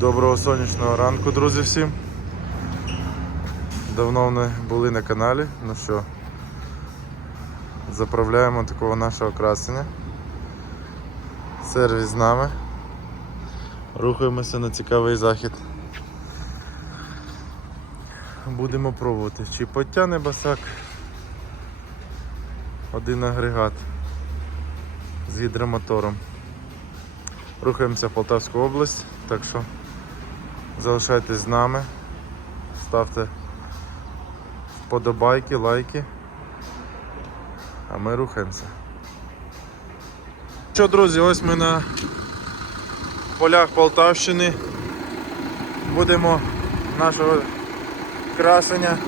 Доброго сонячного ранку, друзі, всім. Давно не були на каналі. Ну що, заправляємо такого нашого красення. Сервіс з нами. Рухаємося на цікавий захід. Будемо пробувати. Чи потягне басак один агрегат з гідромотором. Рухаємося в Полтавську область, так що залишайтесь з нами, ставте вподобайки, лайки, а ми рухаємося. Що, друзі, ось ми на полях Полтавщини. Будемо нашого красення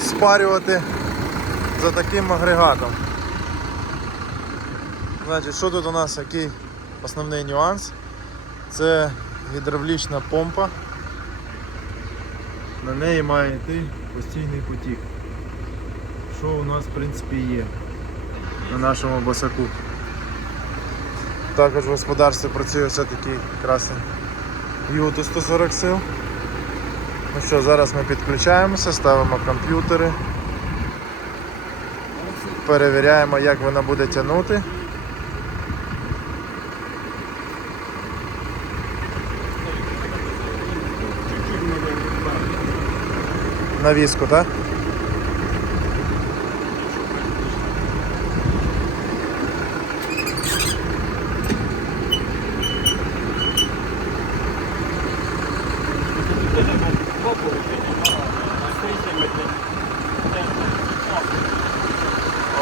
спарювати за таким агрегатом. Значить, що тут у нас який основний нюанс? Це гідравлічна помпа. На неї має йти постійний потік. Що у нас в принципі є на нашому босаку. Також в господарстві працює все такий красний Юту 140 сил. Ну що, зараз ми підключаємося, ставимо комп'ютери, перевіряємо, як вона буде тягнути. На віску, так?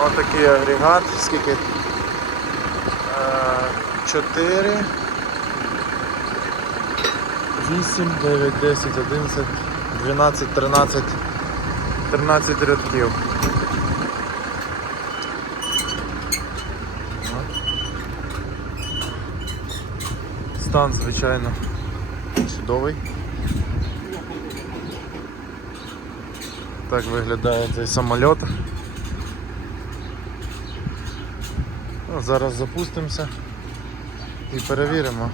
Ось такий агрегат. Скільки? 4, 8, 9, 10, 11, 12, 13, 13 рядків. Стан, звичайно, чудовий. Так виглядає цей самоліт. Ну, зараз запустимося і перевіримо.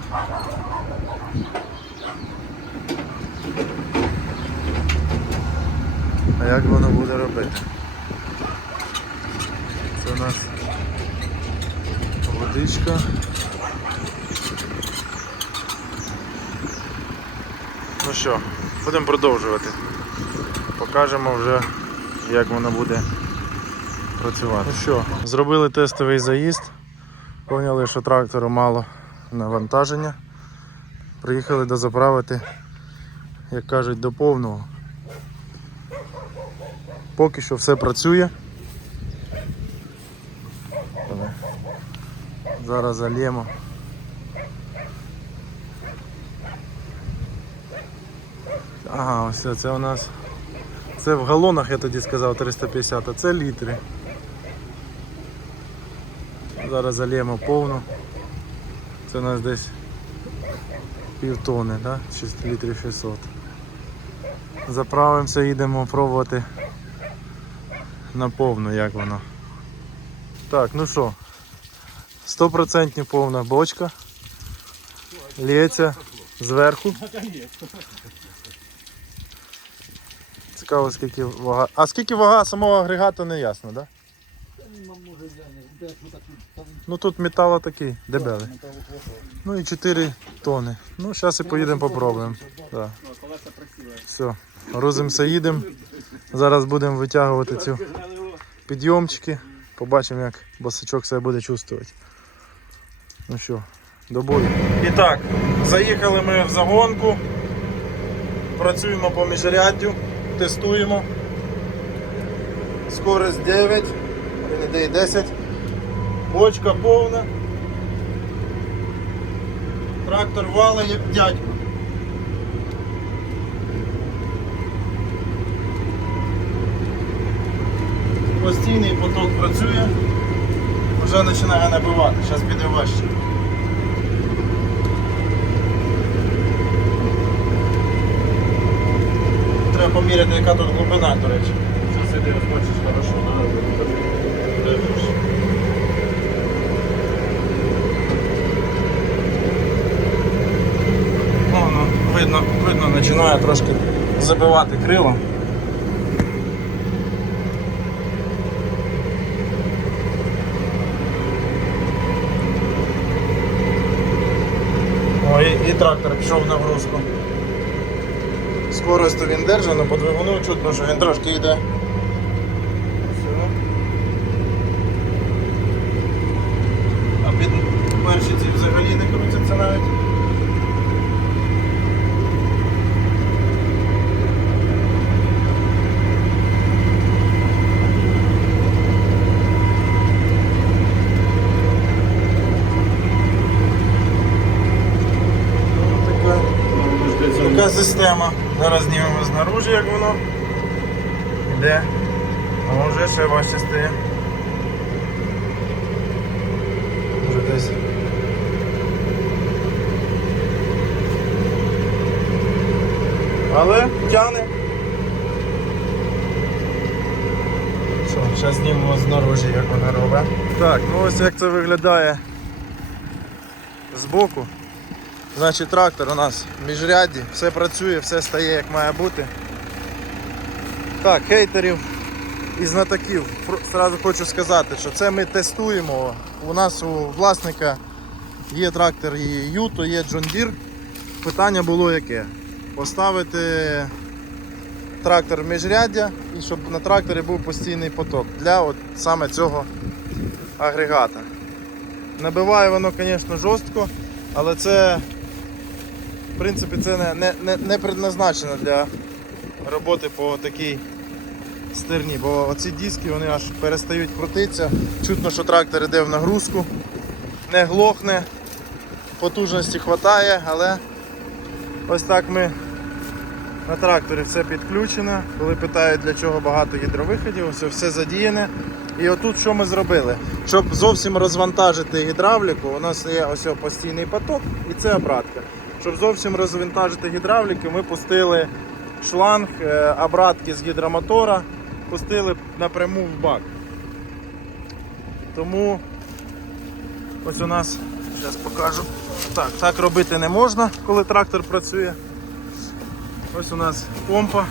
А як воно буде робити? Це у нас водичка. Ну що, будемо продовжувати. Покажемо вже, як воно буде працювати. Ну що, зробили тестовий заїзд, поняли, що трактору мало навантаження. Приїхали дозаправити, як кажуть, до повного. Поки що все працює. Зараз зальємо. Ага, це, це у нас. Це в галонах я тоді сказав 350, а це літри. Зараз зальємо повну. Це у нас десь півтони, да? 6 літрів 600. Заправимося, їдемо пробувати на повну, як воно. Так, ну що, 100% повна бочка. Лється зверху. Цікаво, скільки вага. А скільки вага самого агрегату не ясно, так? Да? Ну тут металл такий, дебелий. Ну і 4 тони. Ну, зараз і поїдемо попробуємо. Да. Все, грузимося, їдемо. Зараз будемо витягувати ці підйомчики. Побачимо, як босичок себе буде чувствувати. Ну що, до бою. І так, заїхали ми в загонку. Працюємо по міжряддю, тестуємо. Скорость 9, ідеї 10. Бочка повна. Трактор валить як дядько. Постійний поток працює, вже починає набивати, зараз піде важче. Треба поміряти, яка тут глибина, до речі. Зараз іди, бачиш, хорошо, Держиш. починає трошки забивати крила. І, і трактор пішов в нагрузку. Скорость то він держить, але по двигуну чутно, що він трошки йде. Все. А під перші ці взагалі не крутяться навіть. Така, така система. Зараз знімемо знаружі, як воно. Іде. А вже ще важче стає. Може десь. Але тягне. Що, зараз знімемо знаружі, як вона робить. Так, ну ось як це виглядає збоку. Значить трактор у нас в міжряді, все працює, все стає як має бути. Так, хейтерів і знатоків. Сразу хочу сказати, що це ми тестуємо. У нас у власника є трактор і Юто, є John Deere. Питання було яке? Поставити трактор в міжряддя і щоб на тракторі був постійний поток для от саме цього агрегата. Набиває воно, звісно, жорстко, але це в принципі це не, не, не, не предназначено для роботи по такій стерні, бо оці диски вони аж перестають крутитися. Чутно, що трактор йде в нагрузку, не глохне, потужності вистачає, але ось так ми на тракторі все підключено. Коли питають для чого багато гідровиходів, ось все задіяне. І отут що ми зробили? Щоб зовсім розвантажити гідравліку, у нас є ось постійний поток і це обратка. Щоб зовсім розвантажити гідравліку, ми пустили шланг е, обратки з гідромотора, пустили напряму в бак. Тому ось у нас, зараз покажу. Так, так робити не можна, коли трактор працює. Ось у нас помпа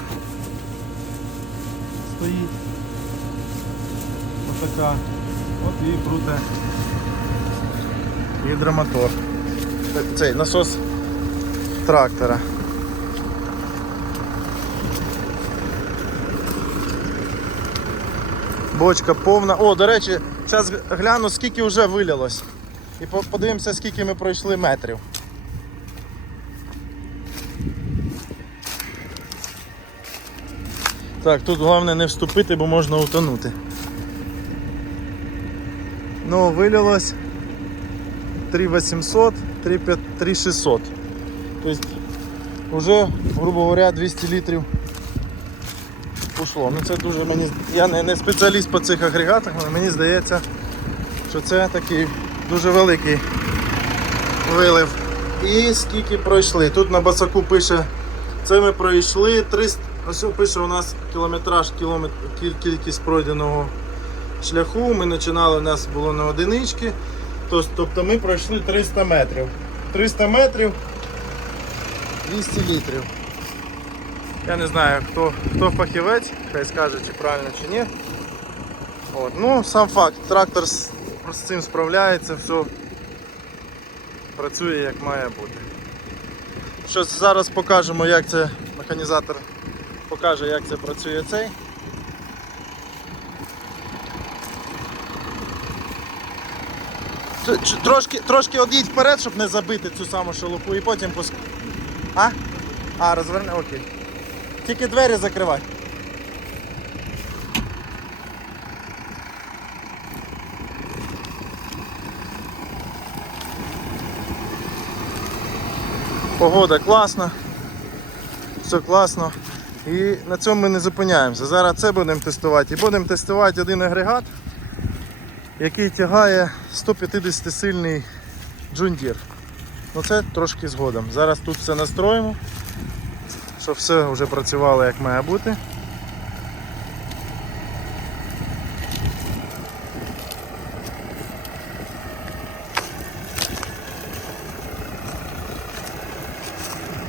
стоїть. Ось така. От і круте гідромотор. Цей насос трактора. Бочка повна. О, до речі, зараз гляну, скільки вже вилилось. І подивимося, скільки ми пройшли метрів. Так, тут головне не вступити, бо можна утонути. Ну, вилилось 3800, 3600. Тобто вже, грубо говоря, 200 літрів пішло. Ну це дуже мені. Я не, не спеціаліст по цих агрегатах, але мені здається, що це такий дуже великий вилив. І скільки пройшли? Тут на басаку пише, це ми пройшли 300, ось пише у нас кілометраж, кілометр, кіль- кількість пройденого шляху. Ми починали, у нас було на одинички. Тобто ми пройшли 300 метрів. 300 метрів 200 літрів. Я не знаю, хто, хто фахівець, хай скаже, чи правильно, чи ні. От. Ну, сам факт, трактор з, з цим справляється, все працює як має бути. Що зараз покажемо, як це механізатор покаже, як це працює цей. Трошки, трошки од'їдь вперед, щоб не забити цю саму шелуху і потім пуск... А? А, розверни, окей. Тільки двері закривай. Погода класна. Все класно. І на цьому ми не зупиняємося. Зараз це будемо тестувати. І будемо тестувати один агрегат, який тягає 150 сильний джундір. Ну це трошки згодом. Зараз тут все настроїмо, щоб все вже працювало як має бути.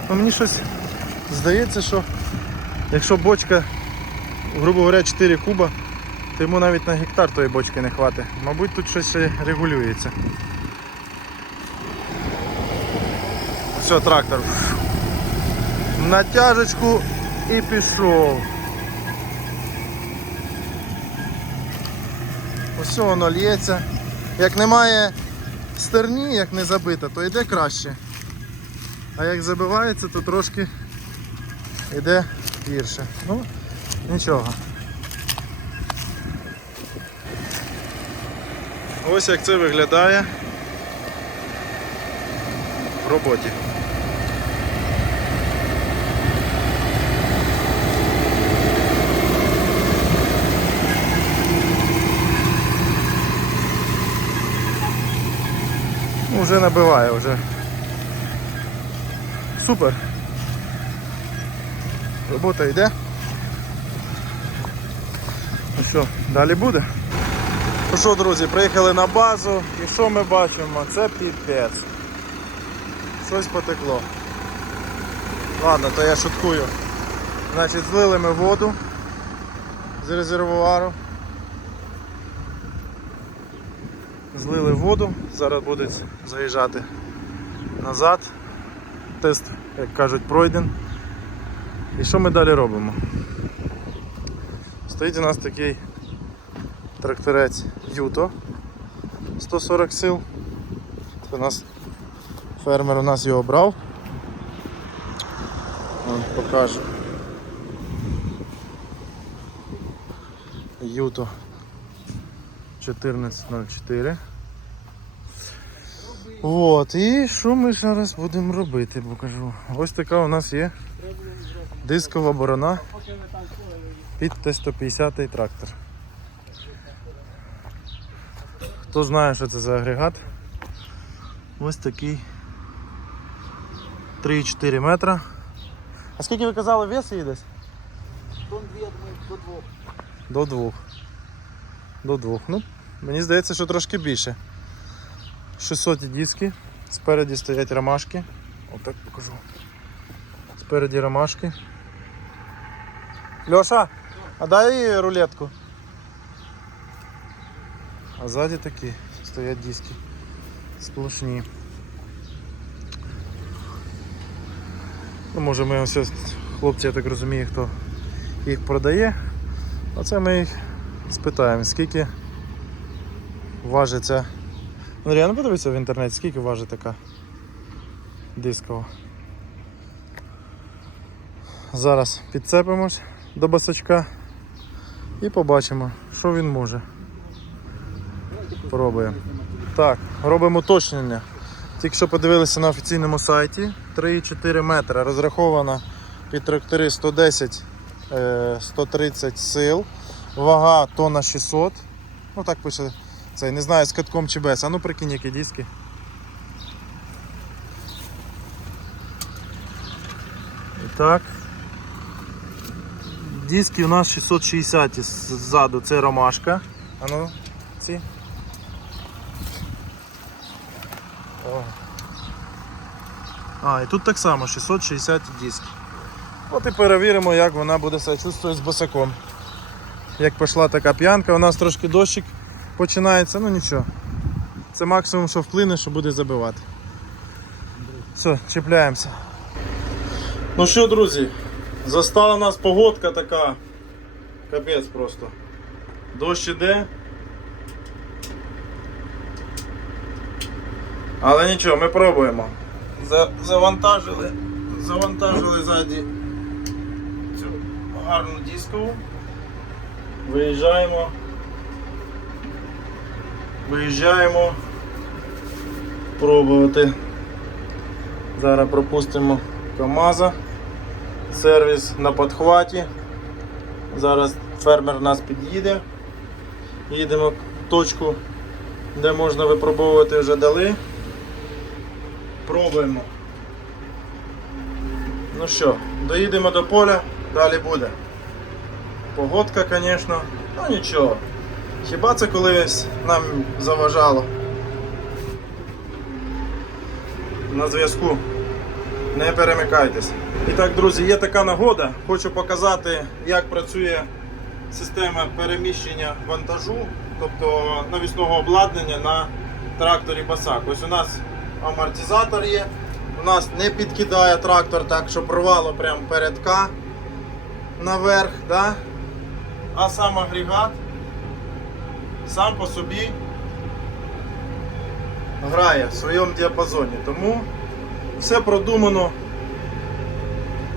Ну, мені щось здається, що якщо бочка, грубо говоря, 4 куба, то йому навіть на гектар тої бочки не хватить. Мабуть, тут щось регулюється. Все, трактор. Натяжечку і пішов. Ось воно лється. Як немає стерні, як не забита, то йде краще. А як забивається, то трошки йде гірше. Ну, нічого. Ось як це виглядає в роботі. Вже набиває, вже. Супер. Робота йде. Ну що, далі буде? Ну що, друзі, приїхали на базу і що ми бачимо? Це піпець. Щось потекло. Ладно, то я шуткую. Значить, злили ми воду з резервуару. Злили воду, зараз будуть заїжджати назад. Тест, як кажуть, пройден. І що ми далі робимо? Стоїть у нас такий тракторець Юто 140 сил. Це у нас фермер у нас його брав. Покажу. Юто 1404. От, і що ми зараз будемо робити, покажу. Ось така у нас є дискова борона під Т-150 трактор. Хто знає, що це за агрегат? Ось такий 3,4 метра. А скільки ви казали вес її десь? Тон дві, я думаю, до двох. До двох. До двох. Ну, мені здається, що трошки більше. 600 диски. Спереді стоять ромашки. Отак покажу. Спереді ромашки. Льоша, а дай рулетку. А ззаді такі стоять диски. Сплошні. Ну, може ми ось хлопці, я так розумію, хто їх продає. Оце ми їх спитаємо, скільки важить ця. Андрій, а ну подивися в інтернеті, скільки важить така дискова. Зараз підцепимось до басочка і побачимо, що він може. Пробуємо. Так, робимо уточнення. Тільки що подивилися на офіційному сайті 3,4 метра розрахована під трактори 110 е, 130 сил, вага тонна 600. Ну так пише цей, не знаю з катком чи без. А ну прикинь, які диски. І так. Диски у нас 660 ззаду, це ромашка. А ну, ці. О. А, і тут так само 660 диски. От і перевіримо, як вона буде себе чувствувати з босаком. Як пішла така п'янка, у нас трошки дощик починається, ну нічого. Це максимум, що вплине, що буде забивати. Все, чіпляємося. Ну що, друзі, застала нас погодка така. Капець просто. Дощ іде. Але нічого, ми пробуємо. За- Завантажили, завантажили ззаді цю гарну дискову. Виїжджаємо. Виїжджаємо. Пробувати. Зараз пропустимо КАМАЗа. Сервіс на підхваті. Зараз фермер нас під'їде. Їдемо в точку, де можна випробовувати вже дали. Пробуємо. Ну що, доїдемо до поля, далі буде. Погодка, звісно, ну нічого. Хіба це колись нам заважало? На зв'язку. Не перемикайтесь. І так, друзі, є така нагода. Хочу показати, як працює система переміщення вантажу, тобто навісного обладнання на тракторі Басак. Ось у нас амортизатор є. У нас не підкидає трактор так, щоб рвало прямо перед К наверх. Да? А сам агрегат сам по собі грає в своєму діапазоні. Тому все продумано.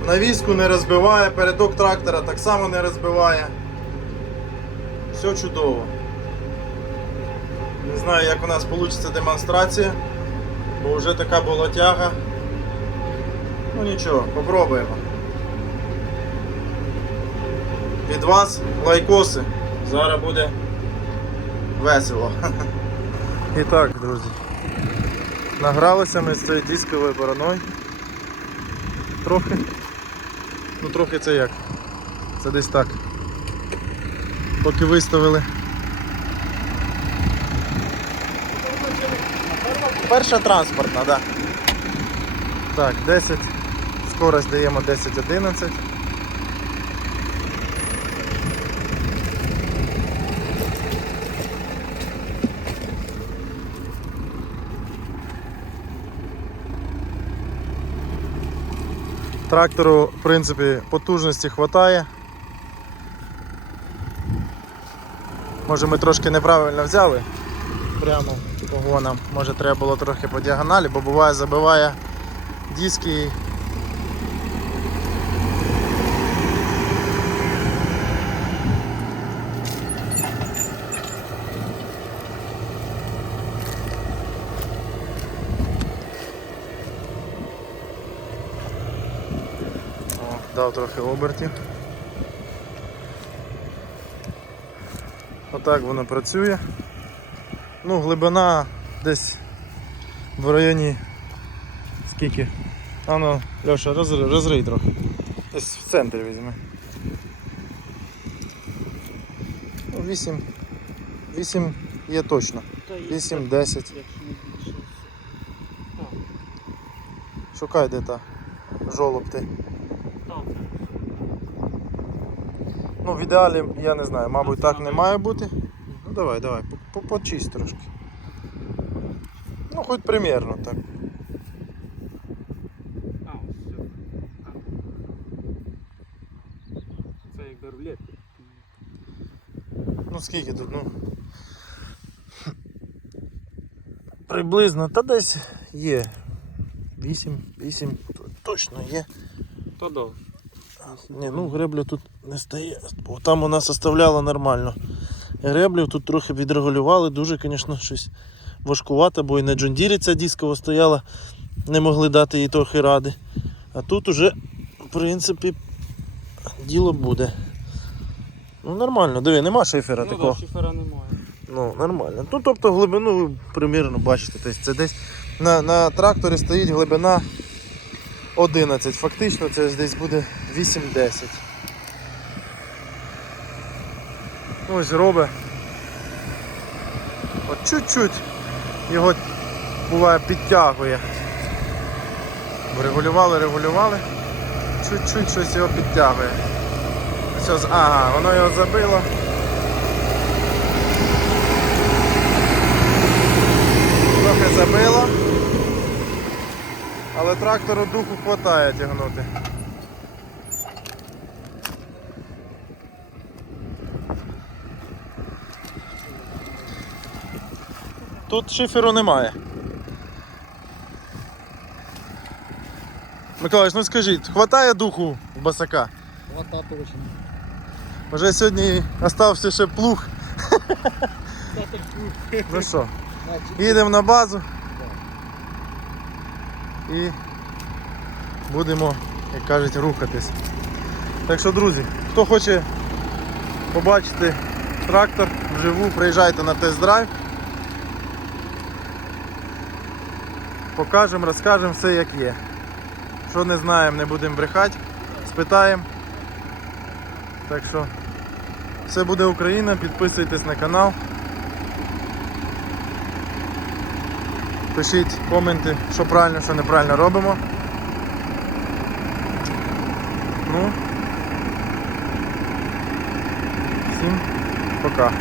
Навіску не розбиває, передок трактора так само не розбиває. Все чудово. Не знаю, як у нас вийде демонстрація, бо вже така була тяга. Ну нічого, попробуємо. Від вас лайкоси. Зараз буде весело. І так, друзі. Награлися ми з цією дисковою бороною. Трохи. Ну трохи це як? Це десь так. Поки виставили. Перша транспортна, так. Да. Так, 10. Скорость даємо 10-11. Трактору, в принципі, потужності вистачає. Може ми трошки неправильно взяли прямо погонам. Може треба було трохи по діагоналі, бо буває забиває диски. і- О, дав трохи обертів. Отак воно працює. Ну, глибина десь в районі скільки? А ну, Льоша, розрий, розрий трохи. Десь в центрі візьми. Ну, 8. 8 є точно. 8-10. Шукай де та жолоб ти. Ну, в ідеалі, я не знаю, мабуть, так не має бути. Ну давай, давай, по- по- почисть трошки. Ну, хоч примерно так. А, все. Це якби рулет. Ну скільки тут, ну. Приблизно, та десь є. 8, 8, точно є. То до. Ні, ну греблю тут не стає. Бо там у нас оставляло нормально. Греблю тут трохи відрегулювали, дуже, звісно, щось важкувато, бо і на Джондірі ця дискова стояла, не могли дати їй трохи ради. А тут уже, в принципі, діло буде. Ну нормально, диви, нема шифера Ну, такого. да, шифера немає. Ну, нормально. Ну, тобто глибину ви примірно бачите. Тобто це десь на, на тракторі стоїть глибина 11. Фактично це десь буде 8-10. Ну, Ось робить. От чуть-чуть його буває підтягує. Регулювали, регулювали. Чуть-чуть щось його підтягує. Ось- ага, воно його забило. Трохи забило. Але трактору духу хватає тягнути. Тут шиферу немає. Миколаївич, ну скажіть, хватає духу в басака? Так точно. Вже сьогодні остався ще плуг. Ну що, їдемо на базу і будемо, як кажуть, рухатись. Так що, друзі, хто хоче побачити трактор вживу, приїжджайте на тест-драйв. Покажемо, розкажемо все як є. Що не знаємо, не будемо брехати, спитаємо. Так що все буде Україна, підписуйтесь на канал. Пишіть коменти, що правильно, що неправильно робимо. Ну. Всім пока.